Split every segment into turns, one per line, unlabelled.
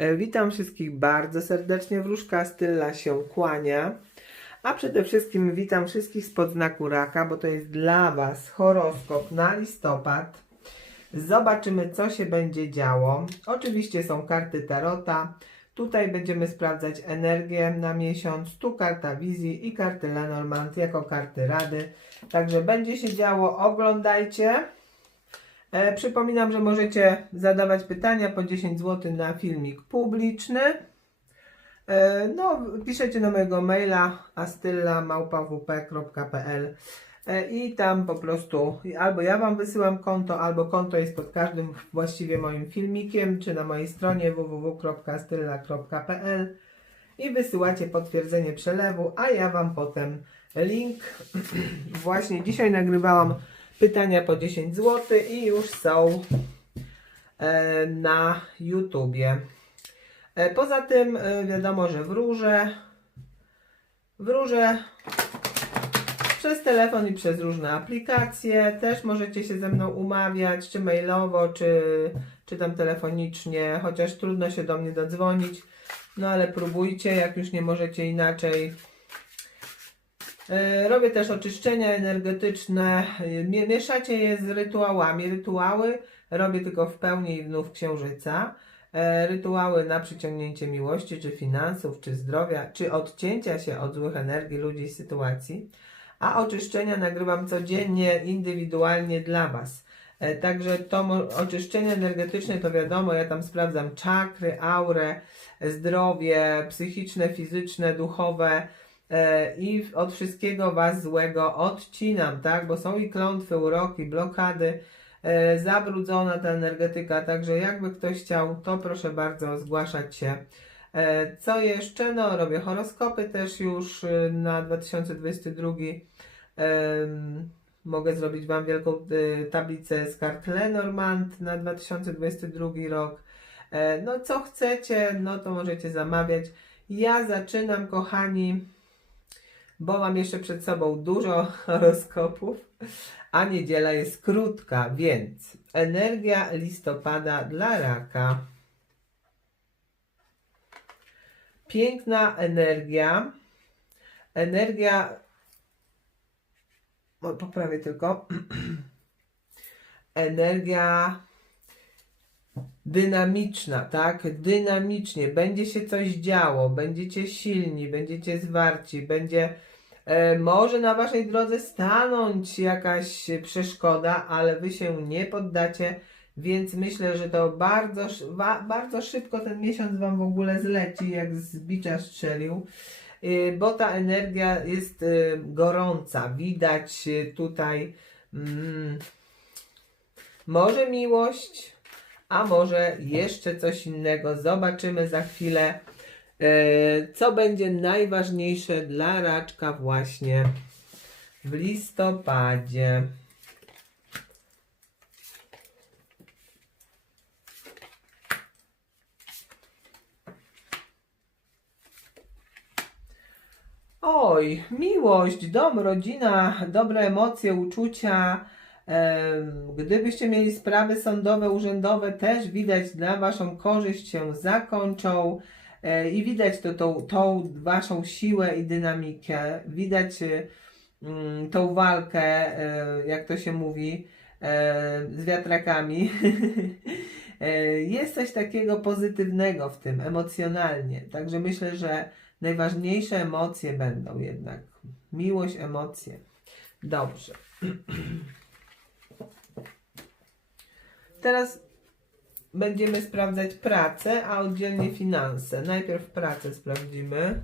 E, Witam wszystkich bardzo serdecznie. Wróżka Stylla się kłania. A przede wszystkim witam wszystkich spod znaku raka, bo to jest dla Was horoskop na listopad. Zobaczymy, co się będzie działo. Oczywiście są karty Tarota. Tutaj będziemy sprawdzać energię na miesiąc. Tu karta wizji i karty Lenormand jako karty rady. Także będzie się działo. Oglądajcie. E, przypominam, że możecie zadawać pytania po 10 zł na filmik publiczny. E, no, piszecie na mojego maila astylla.małpawp.pl e, i tam po prostu albo ja Wam wysyłam konto, albo konto jest pod każdym właściwie moim filmikiem, czy na mojej stronie www.astylla.pl i wysyłacie potwierdzenie przelewu, a ja Wam potem link. Właśnie dzisiaj nagrywałam pytania po 10 zł i już są e, na YouTubie. E, Poza tym e, wiadomo, że wróżę. Wróżę przez telefon i przez różne aplikacje. Też możecie się ze mną umawiać, czy mailowo, czy, czy tam telefonicznie, chociaż trudno się do mnie dodzwonić. No ale próbujcie, jak już nie możecie inaczej. E, Robię też oczyszczenia energetyczne. Mie- Mieszacie je z rytuałami. Rytuały robię tylko w pełni i wnów księżyca. E, Rytuały na przyciągnięcie miłości, czy finansów, czy zdrowia, czy odcięcia się od złych energii ludzi i sytuacji. A oczyszczenia nagrywam codziennie, indywidualnie dla Was. E, Także to oczyszczenie energetyczne to wiadomo, ja tam sprawdzam czakry, aurę, zdrowie psychiczne, fizyczne, duchowe i od wszystkiego Was złego odcinam, tak? Bo są i klątwy, uroki, blokady, e, zabrudzona ta energetyka, także jakby ktoś chciał, to proszę bardzo zgłaszać się. E, Co jeszcze? No, robię horoskopy też już y, na 2022. Em, Mogę zrobić Wam wielką y, tablicę z kart Lenormand na 2022 rok. E, No, co chcecie, no to możecie zamawiać. Ja zaczynam, kochani, bo mam jeszcze przed sobą dużo horoskopów, a niedziela jest krótka, więc energia listopada dla raka. Piękna energia. Energia. O, poprawię tylko. energia dynamiczna, tak? Dynamicznie. Będzie się coś działo, będziecie silni, będziecie zwarci, będzie e, może na waszej drodze stanąć jakaś przeszkoda, ale wy się nie poddacie, więc myślę, że to bardzo, wa- bardzo szybko ten miesiąc wam w ogóle zleci, jak z bicza strzelił. Y, Bo ta energia jest y, gorąca, widać y, tutaj mm, może miłość, a może jeszcze coś innego. Zobaczymy za chwilę, e, co będzie najważniejsze dla raczka właśnie w listopadzie. Oj, miłość, dom, rodzina, dobre emocje, uczucia. Gdybyście mieli sprawy sądowe, urzędowe, też widać na Waszą korzyść się zakończą e, i widać to, tą, tą Waszą siłę i dynamikę. Widać e, mm, tą walkę, e, jak to się mówi, e, z wiatrakami. Jest coś takiego pozytywnego w tym, emocjonalnie. Także myślę, że najważniejsze emocje będą jednak. Miłość, emocje. Dobrze. Teraz będziemy sprawdzać pracę, a oddzielnie finanse. Najpierw pracę sprawdzimy.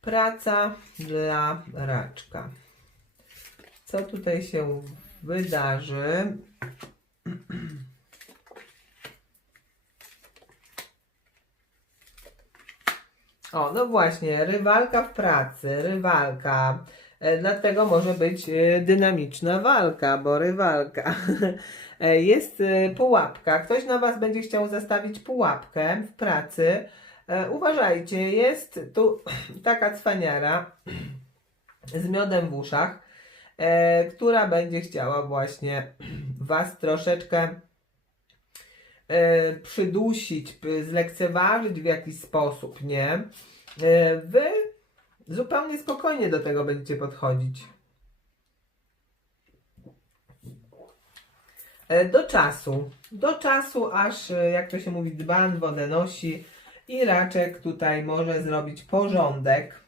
Praca dla raczka. Co tutaj się wydarzy? O, no właśnie, rywalka w pracy, rywalka. E, Dlatego może być e, dynamiczna walka, bo rywalka. E, Jest pułapka. Ktoś na Was będzie chciał zastawić pułapkę w pracy. Uważajcie, jest tu taka cwaniara. z miodem w uszach, która będzie chciała właśnie Was troszeczkę e, przydusić, zlekceważyć w jakiś sposób, nie? E, wy zupełnie spokojnie do tego będziecie podchodzić. E, Do czasu. Do czasu, aż jak to się mówi, dzban wodę nosi i raczek tutaj może zrobić porządek.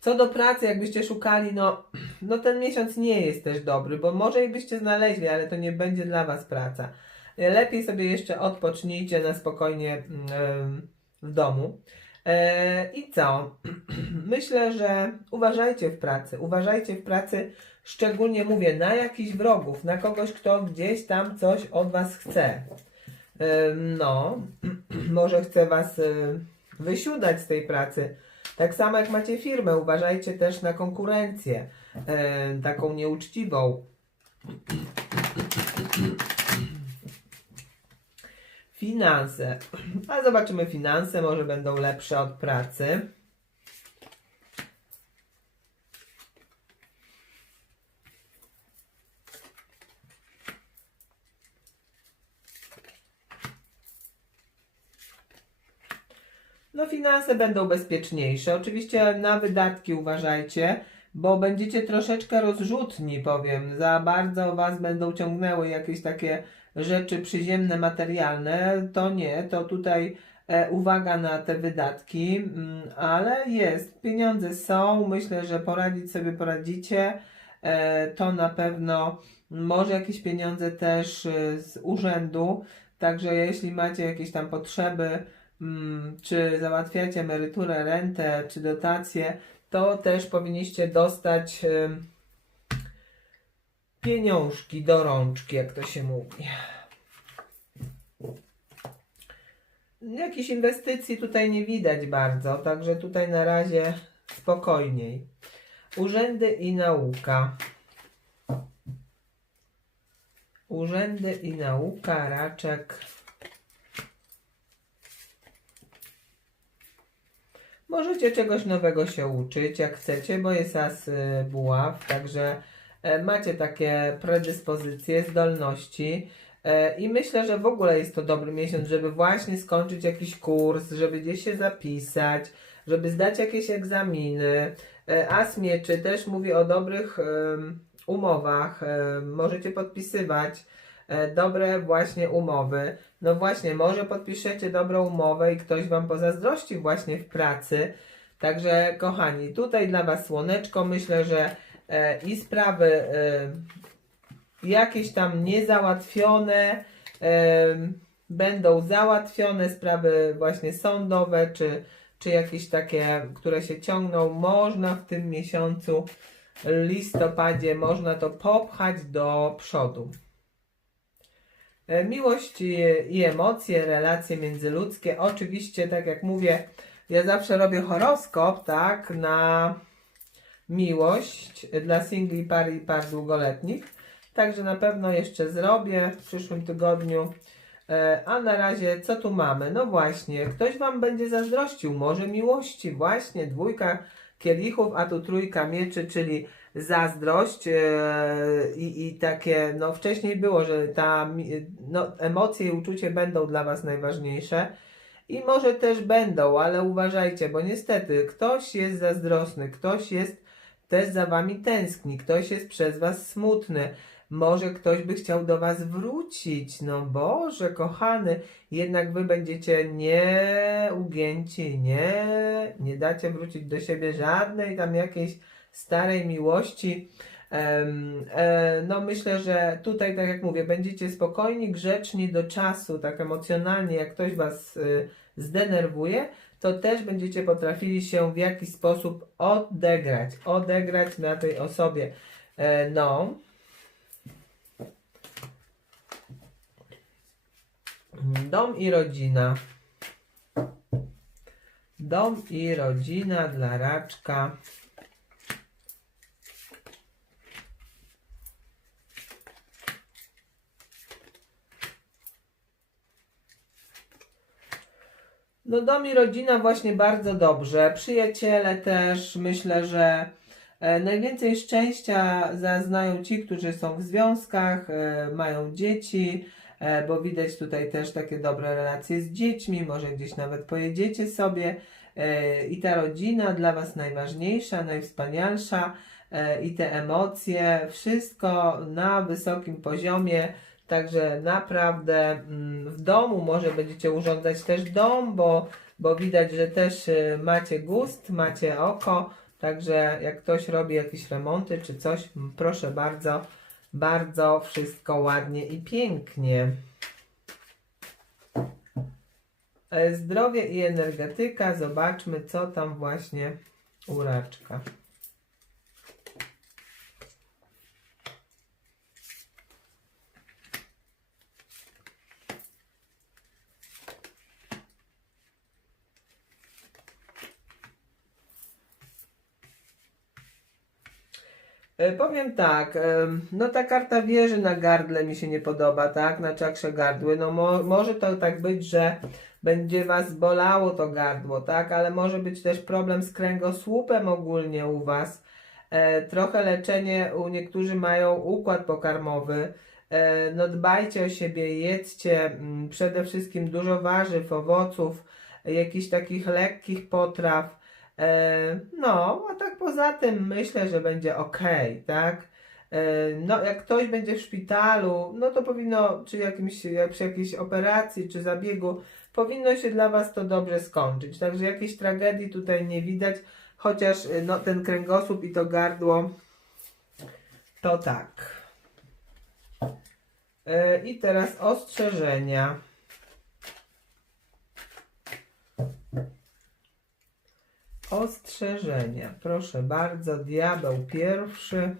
Co do pracy, jakbyście szukali, no, no ten miesiąc nie jest też dobry, bo może i byście znaleźli, ale to nie będzie dla Was praca. E, Lepiej sobie jeszcze odpocznijcie na spokojnie mm, w domu. E, I co? Myślę, że uważajcie w pracy. Uważajcie w pracy, szczególnie mówię, na jakichś wrogów, na kogoś, kto gdzieś tam coś od Was chce. No, może chce Was em, wysiudać z tej pracy. Tak samo jak macie firmę, uważajcie też na konkurencję, e, taką nieuczciwą. Finanse. A zobaczymy finanse, może będą lepsze od pracy. No finanse będą bezpieczniejsze. Oczywiście na wydatki uważajcie, bo będziecie troszeczkę rozrzutni, powiem. Za bardzo was będą ciągnęły jakieś takie rzeczy przyziemne, materialne. To nie, to tutaj e, uwaga na te wydatki, mm, ale jest, pieniądze są, myślę, że poradzić sobie poradzicie. E, to na pewno może jakieś pieniądze też e, z urzędu. Także jeśli macie jakieś tam potrzeby, mm, czy załatwiacie emeryturę, rentę, czy dotacje, to też powinniście dostać pieniążki do rączki, jak to się mówi. Jakichś inwestycji tutaj nie widać bardzo, także tutaj na razie spokojniej. Urzędy i nauka. Urzędy i nauka, raczek. Możecie czegoś nowego się uczyć, jak chcecie, bo jest as y, buław, także macie takie predyspozycje, zdolności. E, I myślę, że w ogóle jest to dobry miesiąc, żeby właśnie skończyć jakiś kurs, żeby gdzieś się zapisać, żeby zdać jakieś egzaminy. E, As mieczy też mówi o dobrych umowach. Możecie podpisywać e, dobre właśnie umowy. No właśnie, może podpiszecie dobrą umowę i ktoś Wam pozazdrości właśnie w pracy. Także kochani, tutaj dla Was słoneczko. Myślę, że e, i sprawy e, jakieś tam niezałatwione em, będą załatwione, sprawy właśnie sądowe, czy, czy jakieś takie, które się ciągną, można w tym miesiącu, listopadzie, można to popchać do przodu. E, Miłość i emocje, relacje międzyludzkie. Oczywiście, tak jak mówię, ja zawsze robię horoskop, tak, na miłość dla singli, par i par długoletnich. Także na pewno jeszcze zrobię w przyszłym tygodniu. E, A na razie, co tu mamy? No właśnie, ktoś Wam będzie zazdrościł, może miłości, właśnie, dwójka kielichów, a tu trójka mieczy, czyli zazdrość e, i, i takie, no wcześniej było, że ta, no, emocje i uczucie będą dla Was najważniejsze i może też będą, ale uważajcie, bo niestety ktoś jest zazdrosny, ktoś jest też za Wami tęskni, ktoś jest przez Was smutny, może ktoś by chciał do Was wrócić, no Boże, kochany, jednak Wy będziecie nieugięci, nie, nie dacie wrócić do siebie żadnej tam jakiejś starej miłości. E, no myślę, że tutaj, tak jak mówię, będziecie spokojni, grzeczni do czasu, tak emocjonalnie, jak ktoś Was y, zdenerwuje, to też będziecie potrafili się w jakiś sposób odegrać, odegrać na tej osobie. E, no. Dom i rodzina. Dom i rodzina dla raczka. No dom i rodzina właśnie bardzo dobrze. Przyjaciele też myślę, że e, najwięcej szczęścia zaznają ci, którzy są w związkach, e, mają dzieci, e, bo widać tutaj też takie dobre relacje z dziećmi, może gdzieś nawet pojedziecie sobie i ta rodzina dla Was najważniejsza, najwspanialsza i te emocje, wszystko na wysokim poziomie. Także naprawdę mm, w domu może będziecie urządzać też dom, bo, bo widać, że też y, macie gust, macie oko. Także jak ktoś robi jakieś remonty czy coś, proszę bardzo, bardzo wszystko ładnie i pięknie. E, Zdrowie i energetyka. Zobaczmy, co tam właśnie u Powiem tak, no ta karta wieży na gardle mi się nie podoba, tak, na czakrze gardły, no mo może to tak być, że będzie Was bolało to gardło, tak, ale może być też problem z kręgosłupem ogólnie u Was, e, trochę leczenie, u niektórzy mają układ pokarmowy, e, no dbajcie o siebie, jedzcie mm, przede wszystkim dużo warzyw, owoców, jakichś takich lekkich potraw, E, No, a tak poza tym myślę, że będzie ok, tak? E, No, jak ktoś będzie w szpitalu, no to powinno, czy jakimś, jak przy jakiejś operacji, czy zabiegu, powinno się dla Was to dobrze skończyć. Także jakiejś tragedii tutaj nie widać, chociaż e, no, ten kręgosłup i to gardło, to tak. E, I teraz ostrzeżenia. Ostrzeżenia. Proszę bardzo, diabeł pierwszy.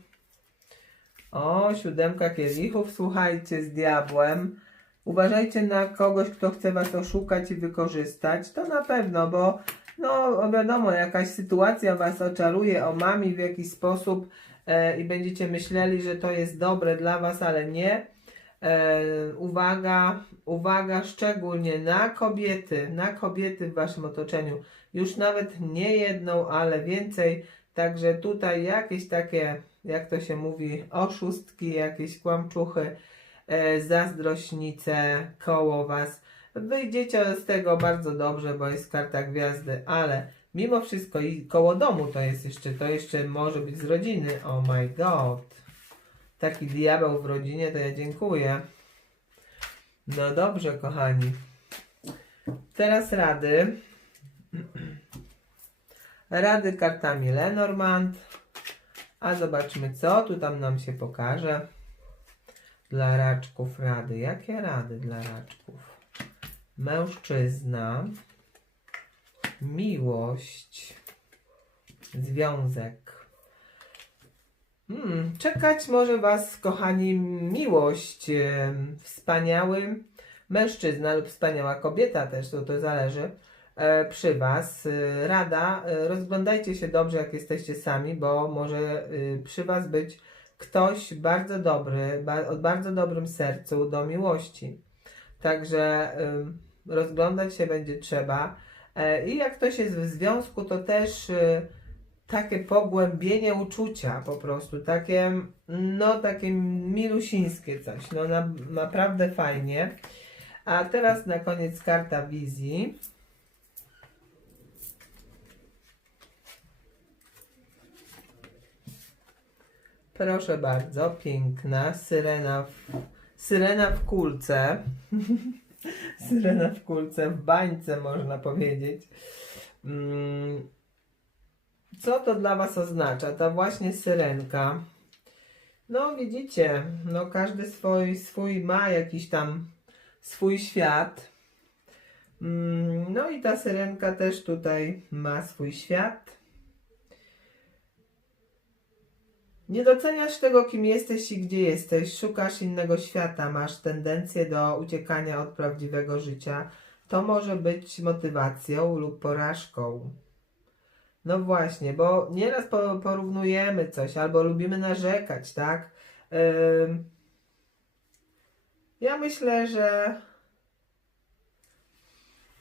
O, siódemka kielichów, słuchajcie, z diabłem. Uważajcie na kogoś, kto chce was oszukać i wykorzystać. To na pewno, bo no wiadomo, jakaś sytuacja was oczaruje, omami w jakiś sposób e, i będziecie myśleli, że to jest dobre dla was, ale nie. E, uwaga, uwaga szczególnie na kobiety, na kobiety w waszym otoczeniu. Już nawet nie jedną, ale więcej. Także tutaj jakieś takie, jak to się mówi, oszustki, jakieś kłamczuchy, e, zazdrośnice koło was. Wyjdziecie z tego bardzo dobrze, bo jest karta gwiazdy, ale mimo wszystko i koło domu to jest jeszcze, to jeszcze może być z rodziny. Oh my god. Taki diabeł w rodzinie, to ja dziękuję. No dobrze, kochani. Teraz rady. Rady kartami Lenormand. A zobaczmy, co tu tam nam się pokaże. Dla raczków rady. Jakie rady dla raczków? Mężczyzna. Miłość. Związek. Hmm, czekać może Was, kochani, miłość. Wspaniały mężczyzna lub wspaniała kobieta też, to, to zależy e, przy Was. E, Rada, e, rozglądajcie się dobrze, jak jesteście sami, bo może e, przy Was być ktoś bardzo dobry, o bardzo dobrym sercu do miłości. Także rozglądać się będzie trzeba. I jak ktoś jest w związku, to też e, takie pogłębienie uczucia po prostu, takie, no takie milusińskie coś, no na, naprawdę fajnie. A teraz na koniec karta wizji. Proszę bardzo, piękna syrena w, syrena w kulce. syrena w kulce, w bańce można powiedzieć. Mm, co to dla Was oznacza? Ta właśnie syrenka. No widzicie, no każdy swój, swój ma jakiś tam swój świat. Mm, No i ta syrenka też tutaj ma swój świat. Nie doceniasz tego, kim jesteś i gdzie jesteś. Szukasz innego świata, masz tendencję do uciekania od prawdziwego życia. To może być motywacją lub porażką. No właśnie, bo nieraz po, porównujemy coś albo lubimy narzekać, tak? Ja myślę, że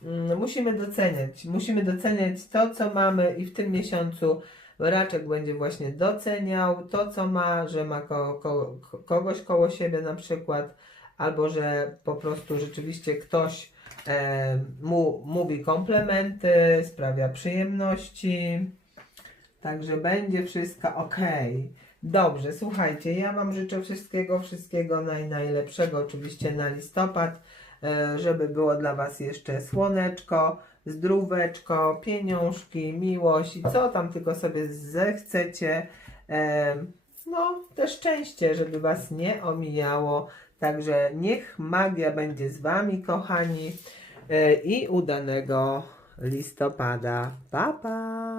mm, musimy doceniać. Musimy doceniać to, co mamy i w tym miesiącu raczek będzie właśnie doceniał to, co ma, że ma ko, ko, kogoś koło siebie na przykład, albo że po prostu rzeczywiście ktoś e, mu mówi komplementy, sprawia przyjemności. Także będzie wszystko ok. Dobrze, słuchajcie, ja Wam życzę wszystkiego, wszystkiego naj, najlepszego, oczywiście na listopad, e, żeby było dla Was jeszcze słoneczko, zdróweczko, pieniążki, miłość i co tam tylko sobie zechcecie. E, no, też szczęście, żeby Was nie omijało. Także niech magia będzie z Wami, kochani, e, i udanego listopada. Pa, pa!